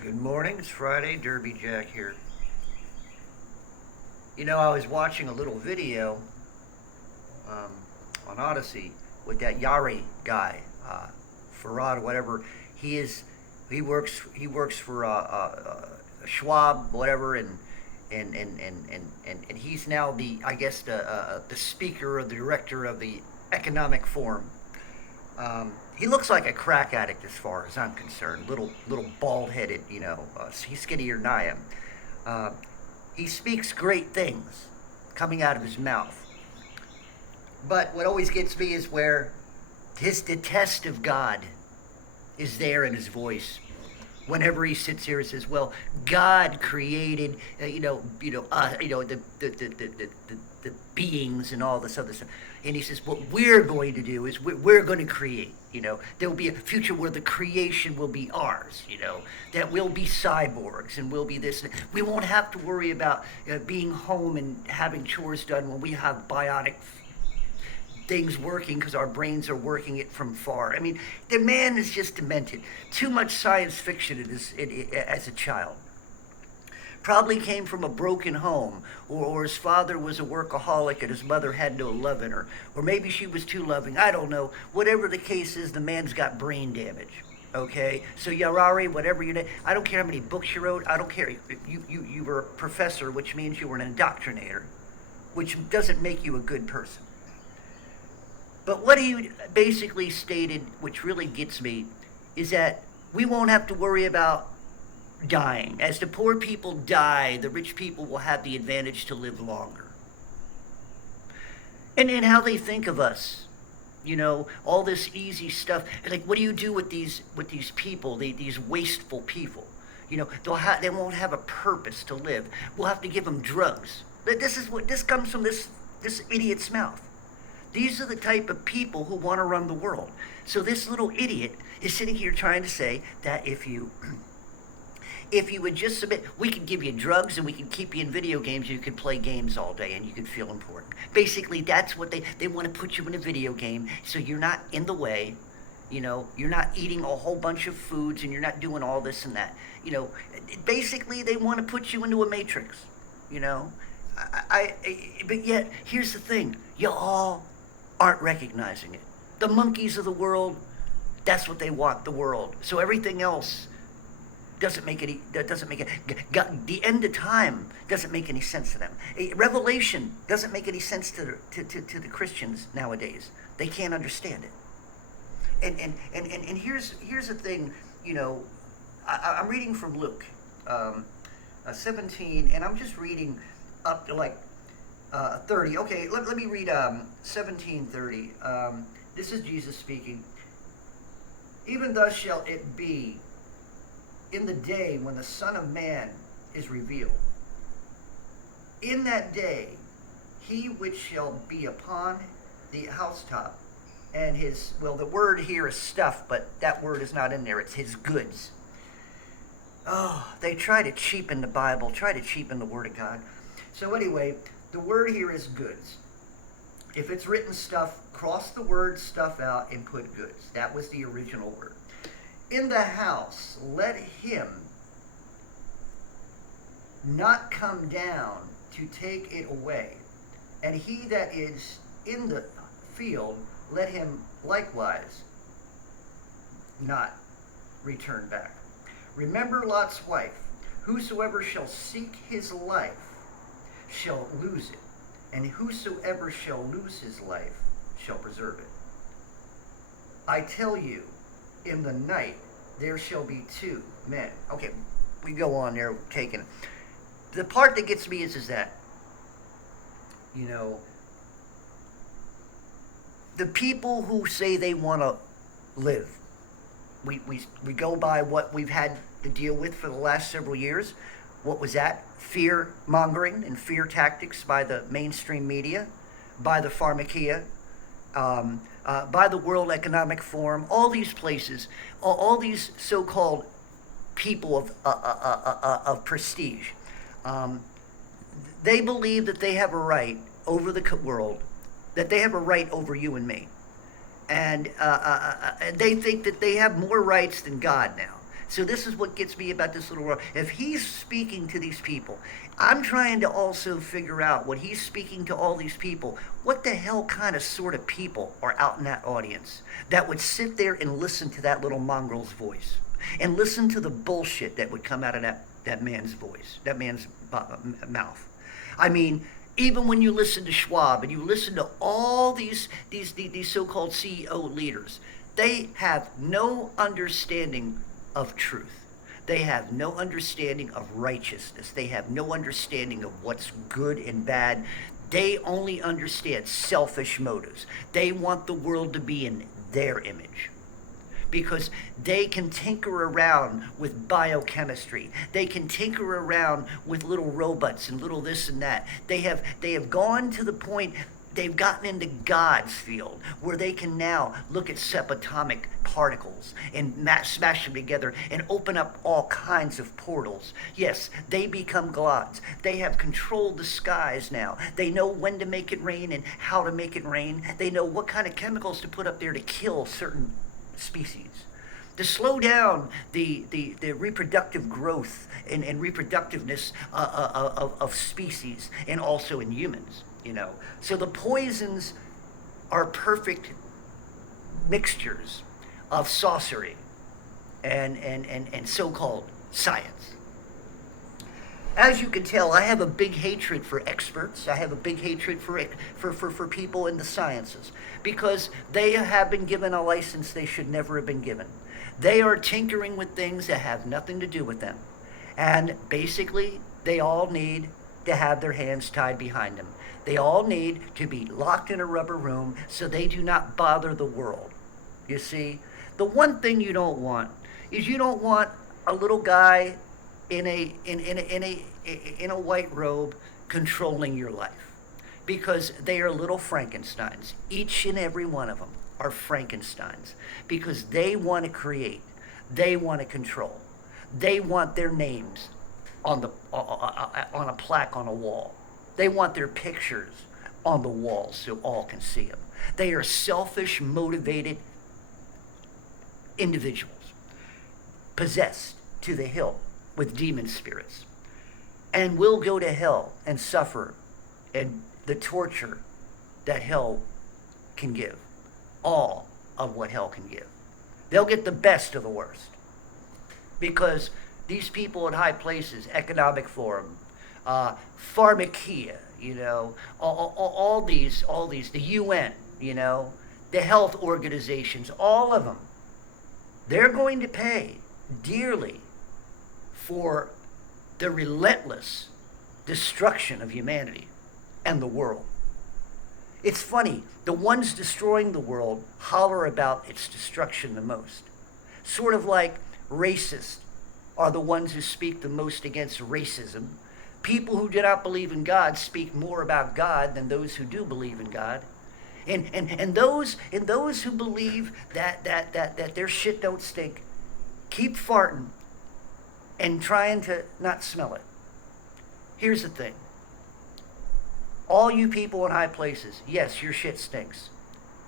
Good morning. It's Friday. Derby Jack here. I was watching a little video um, on Odyssey with that Yari guy, Farad, whatever. He is. He works for Schwab, whatever, and he's now I guess the speaker or the director of the Economic Forum. He looks like a crack addict as far as I'm concerned. Little bald headed, he's skinnier than I am. Uh, he speaks great things coming out of his mouth. But what always gets me is where his detest of God is there in his voice. Whenever he sits here and says, "Well, God created, the beings and all this other stuff," and he says, "What we're going to do is we're going to create. There will be a future where the creation will be ours. That we'll be cyborgs and we'll be this. We won't have to worry about being home and having chores done when we have bionic things working because our brains are working it from far." I mean, the man is just demented. Too much science fiction as a child. Probably came from a broken home, or his father was a workaholic and his mother had no love in her, or maybe she was too loving. I don't know. Whatever the case is, the man's got brain damage. Okay, so Yarari, whatever you did, I don't care how many books you wrote. I don't care. You were a professor, which means you were an indoctrinator, which doesn't make you a good person. But what he basically stated, which really gets me, is that we won't have to worry about dying. As the poor people die, the rich people will have the advantage to live longer. And how they think of us, all this easy stuff. Like, what do you do with these people, these wasteful people? They won't have a purpose to live. We'll have to give them drugs. This comes from this idiot's mouth. These are the type of people who want to run the world. So this little idiot is sitting here trying to say that if you would just submit, we could give you drugs and we could keep you in video games. You could play games all day and you could feel important. Basically, that's what they want to put you in a video game so you're not in the way. You're not eating a whole bunch of foods and you're not doing all this and that. Basically, they want to put you into a matrix. But yet, here's the thing. You all aren't recognizing it. The monkeys of the world, that's what they want, the world. So everything else doesn't make it. The end of time doesn't make any sense to them. Revelation doesn't make any sense to the Christians nowadays. They can't understand it. And here's the thing. I'm reading from Luke 17, and I'm just reading up to like 30. Okay, let me read 17:30. This is Jesus speaking. "Even thus shall it be in the day when the Son of Man is revealed. In that day, he which shall be upon the housetop, and the word here is stuff, but that word is not in there. It's his goods." Oh, they try to cheapen the Bible, try to cheapen the Word of God. So anyway, the word here is goods. If it's written stuff, cross the word stuff out and put goods. That was the original word. "In the house, let him not come down to take it away. And he that is in the field, let him likewise not return back. Remember Lot's wife. Whosoever shall seek his life shall lose it, and whosoever shall lose his life shall preserve it. I tell you, in the night there shall be two men." Okay, we go on there taking. The part that gets me is that, the people who say they want to live, we go by what we've had to deal with for the last several years. What was that? Fear mongering and fear tactics by the mainstream media, by the pharmacia, by the World Economic Forum, all these places, all these so-called people of prestige. They believe that they have a right over the world, that they have a right over you and me. And they think that they have more rights than God now. So this is what gets me about this little world. If he's speaking to these people, I'm trying to also figure out what he's speaking to all these people. What the hell kind of sort of people are out in that audience that would sit there and listen to that little mongrel's voice and listen to the bullshit that would come out of that man's voice, that man's mouth? I mean, even when you listen to Schwab and you listen to all these so-called CEO leaders, they have no understanding of truth. They have no understanding of righteousness. They have no understanding of what's good and bad. They only understand selfish motives. They want the world to be in their image, because they can tinker around with biochemistry. They can tinker around with little robots and little this and that. They have gone to the point, they've gotten into God's field, where they can now look at subatomic particles and smash them together and open up all kinds of portals. Yes, they become gods. They have controlled the skies now. They know when to make it rain and how to make it rain. They know what kind of chemicals to put up there to kill certain species, to slow down the reproductive growth and reproductiveness of species, and also in humans, you know. So the poisons are perfect mixtures of sorcery and so-called science. As you can tell, I have a big hatred for experts. I have a big hatred for people in the sciences, because they have been given a license they should never have been given. They are tinkering with things that have nothing to do with them. And basically, they all need to have their hands tied behind them. They all need to be locked in a rubber room so they do not bother the world. You see, the one thing you don't want is, you don't want a little guy in a white robe controlling your life, because they are little Frankensteins. Each and every one of them are Frankensteins, because they want to create, they want to control, they want their names on a plaque on a wall. They want their pictures on the walls so all can see them. They are selfish, motivated individuals, possessed to the hilt with demon spirits, and will go to hell and suffer and the torture that hell can give. All of what hell can give. They'll get the best of the worst, because these people in high places, Economic Forum, Pharmakia, you know, all these, the UN, you know, the health organizations, all of them, they're going to pay dearly for the relentless destruction of humanity and the world. It's funny, the ones destroying the world holler about its destruction the most. Sort of like racists are the ones who speak the most against racism. People who do not believe in God speak more about God than those who do believe in God. And those who believe that their shit don't stink, keep farting and trying to not smell it. Here's the thing. All you people in high places, yes, your shit stinks.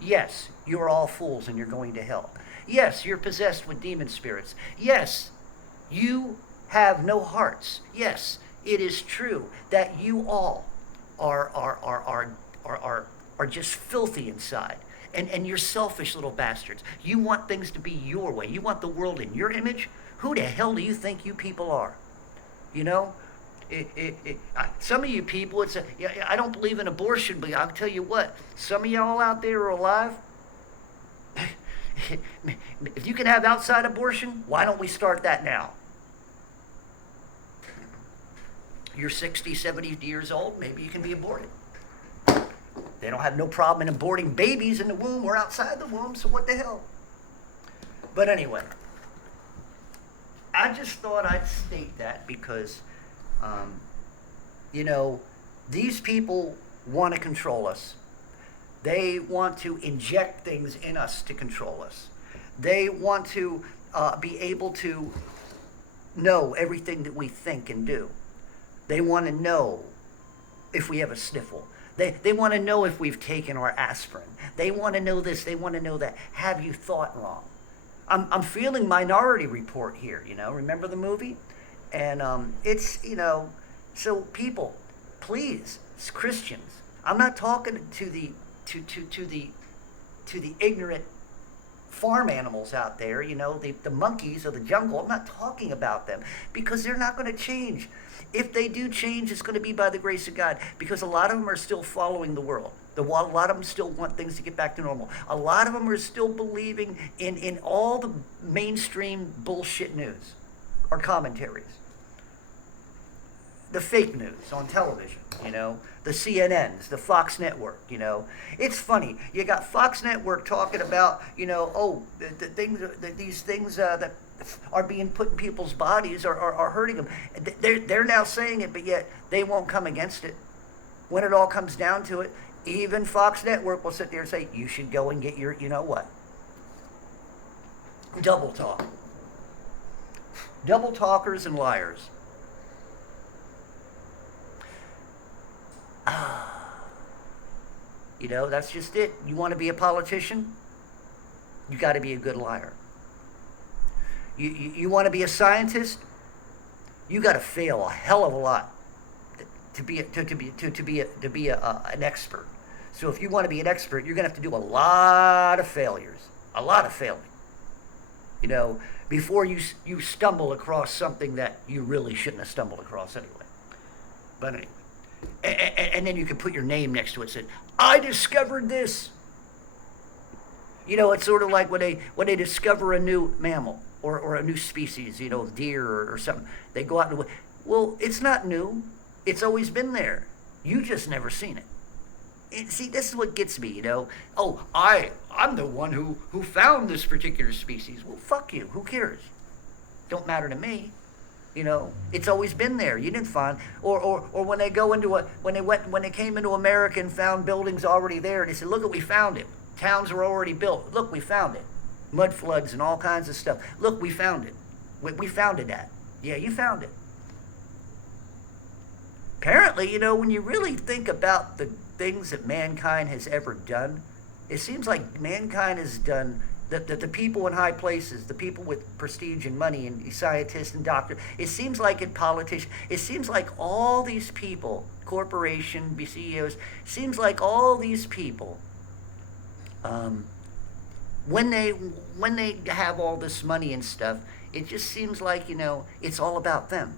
Yes, you're all fools and you're going to hell. Yes, you're possessed with demon spirits. Yes, you have no hearts. Yes, it is true that you all are just filthy inside. And you're selfish little bastards. You want things to be your way. You want the world in your image. Who the hell do you think you people are? You know? Some of you people, I don't believe in abortion, but I'll tell you what, some of y'all out there are alive. If you can have outside abortion, why don't we start that now? You're 60, 70 years old, maybe you can be aborted. They don't have no problem in aborting babies in the womb or outside the womb, so what the hell? But anyway, I just thought I'd state that because, you know, these people want to control us. They want to inject things in us to control us. They want to be able to know everything that we think and do. They want to know if we have a sniffle. They want to know if we've taken our aspirin. They want to know this. They want to know that. Have you thought wrong? I'm feeling Minority Report here. Remember the movie? And it's so people, please, as Christians, I'm not talking to the to the ignorant farm animals out there, the monkeys of the jungle. I'm not talking about them because they're not going to change. If they do change, it's going to be by the grace of God, because a lot of them are still following the world. A lot of them still want things to get back to normal. A lot of them are still believing in all the mainstream bullshit news or commentaries. The fake news on television, the CNNs, the Fox Network, It's funny. You got Fox Network talking about, the things, these things that are being put in people's bodies are hurting them. They're now saying it, but yet they won't come against it. When it all comes down to it, even Fox Network will sit there and say, you should go and get your, what? Double talk. Double talkers and liars. That's just it. You want to be a politician? You got to be a good liar. You want to be a scientist? You got to fail a hell of a lot to be an expert. So if you want to be an expert, you're going to have to do a lot of failures, a lot of failing. Before you stumble across something that you really shouldn't have stumbled across anyway. But anyway. And then you can put your name next to it and say, I discovered this. It's sort of like when they discover a new mammal or a new species, deer or something. They go out and, well, it's not new. It's always been there. You just never seen it. See, this is what gets me, Oh, I'm the one who found this particular species. Well, fuck you. Who cares? Don't matter to me. It's always been there. You didn't find, or when they go into when they came into America and found buildings already there, they said, look, we found it. Towns were already built. Look, we found it. Mud floods and all kinds of stuff. Look, we found it. We founded that. Yeah, you found it. Apparently, when you really think about the things that mankind has ever done, it seems like mankind has done. The people in high places, the people with prestige and money and scientists and doctors, it seems like in politicians, it seems like all these people, corporation, CEOs, seems like all these people, when they have all this money and stuff, it just seems like, it's all about them,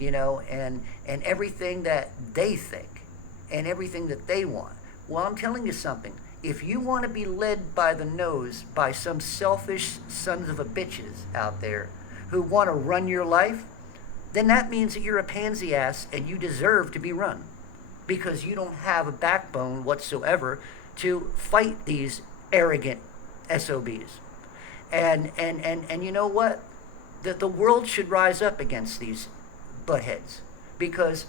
and everything that they think and everything that they want. Well, I'm telling you something. If you want to be led by the nose by some selfish sons of a bitches out there who want to run your life, then that means that you're a pansy ass and you deserve to be run, because you don't have a backbone whatsoever to fight these arrogant SOBs. And you know what? The world should rise up against these buttheads, because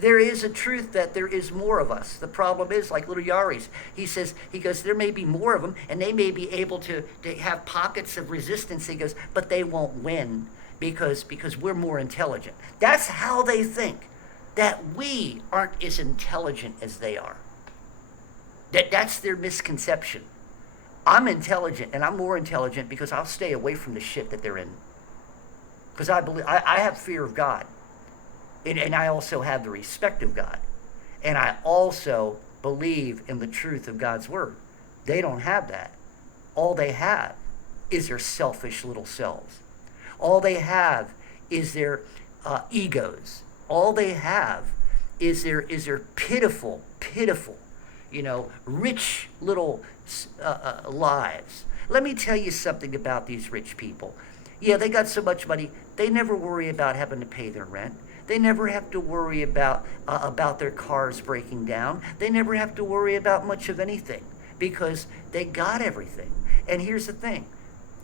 there is a truth that there is more of us. The problem is, like little Yaris, he goes, there may be more of them, and they may be able to have pockets of resistance. He goes, but they won't win because we're more intelligent. That's how they think, that we aren't as intelligent as they are. That's their misconception. I'm intelligent, and I'm more intelligent because I'll stay away from the shit that they're in. Because I have fear of God. And I also have the respect of God. And I also believe in the truth of God's word. They don't have that. All they have is their selfish little selves. All they have is their egos. All they have is their pitiful, rich little lives. Let me tell you something about these rich people. Yeah, they got so much money, they never worry about having to pay their rent. They never have to worry about their cars breaking down. They never have to worry about much of anything because they got everything. And here's the thing.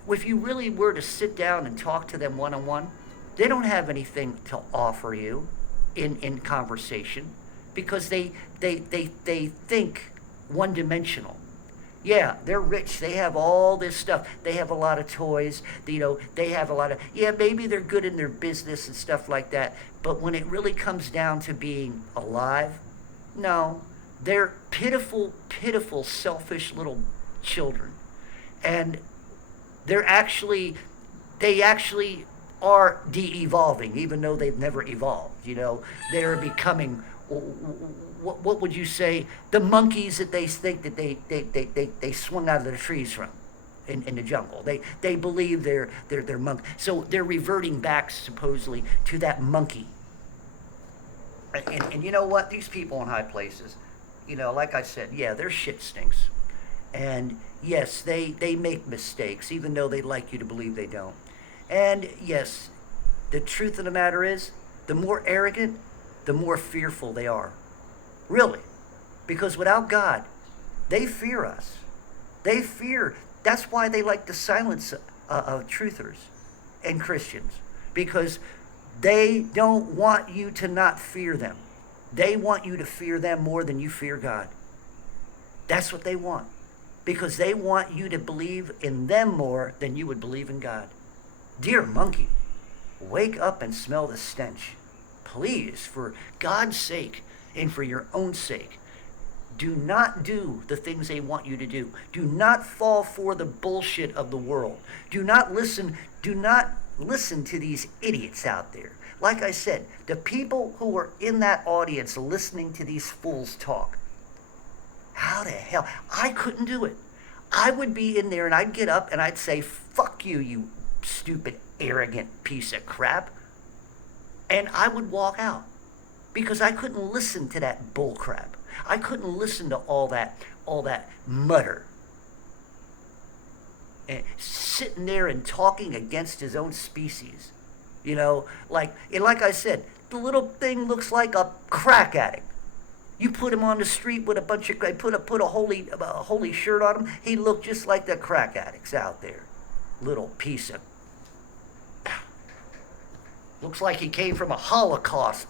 If you really were to sit down and talk to them one-on-one, they don't have anything to offer you in conversation because they think one-dimensional. Yeah, they're rich. They have all this stuff. They have a lot of toys. They have a lot of, maybe they're good in their business and stuff like that. But when it really comes down to being alive, no, they're pitiful, selfish little children. And they actually are de-evolving, even though they've never evolved. They're becoming, what would you say, the monkeys that they think that they swung out of the trees from in the jungle. They believe they're monkeys. So they're reverting back supposedly to that monkey. And you know what? These people in high places, like I said, yeah, their shit stinks. And yes, they make mistakes, even though they like you to believe they don't. And yes, the truth of the matter is, the more arrogant, the more fearful they are. Really. Because without God, they fear us. They fear. That's why they like to silence truthers and Christians. Because they don't want you to not fear them. They want you to fear them more than you fear God. That's what they want. Because they want you to believe in them more than you would believe in God. Dear monkey, wake up and smell the stench. Please, for God's sake and for your own sake, do not do the things they want you to do. Do not fall for the bullshit of the world. Do not listen to these idiots out there. Like I said, the people who are in that audience listening to these fools talk, how the hell? I couldn't do it. I would be in there and I'd get up and I'd say, fuck you, you stupid, arrogant piece of crap. And I would walk out because I couldn't listen to that bull crap. I couldn't listen to all that mutter. And sitting there and talking against his own species. Like I said, the little thing looks like a crack addict. You put him on the street with a bunch of, put a holy shirt on him, he looked just like the crack addicts out there. Little piece of, looks like he came from a Holocaust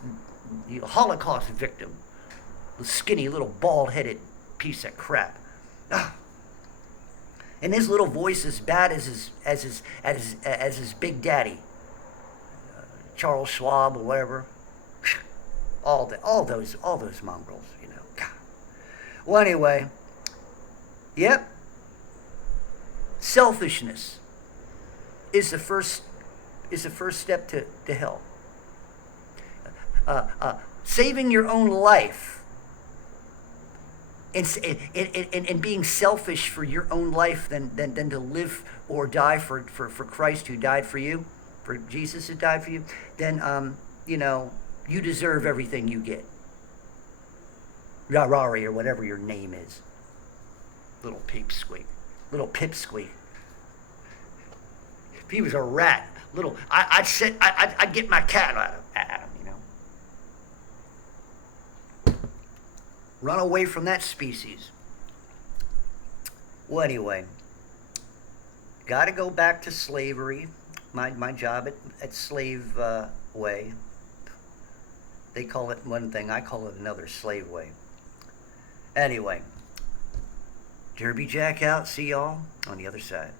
victim. A skinny little bald-headed piece of crap. And his little voice is bad as his big daddy, Charles Schwab or whatever. All those mongrels, Well, anyway, yep. Selfishness is the first step to hell. Saving your own life and being selfish for your own life than to live or die for Christ who died for you, for Jesus who died for you, then you deserve everything you get. Rari or whatever your name is. Little pipsqueak. If he was a rat, I'd get my cat at him, Run away from that species. Well, anyway, got to go back to slavery. My job at Slave Way. They call it one thing, I call it another, slave way. Anyway, Derby Jack out. See y'all on the other side.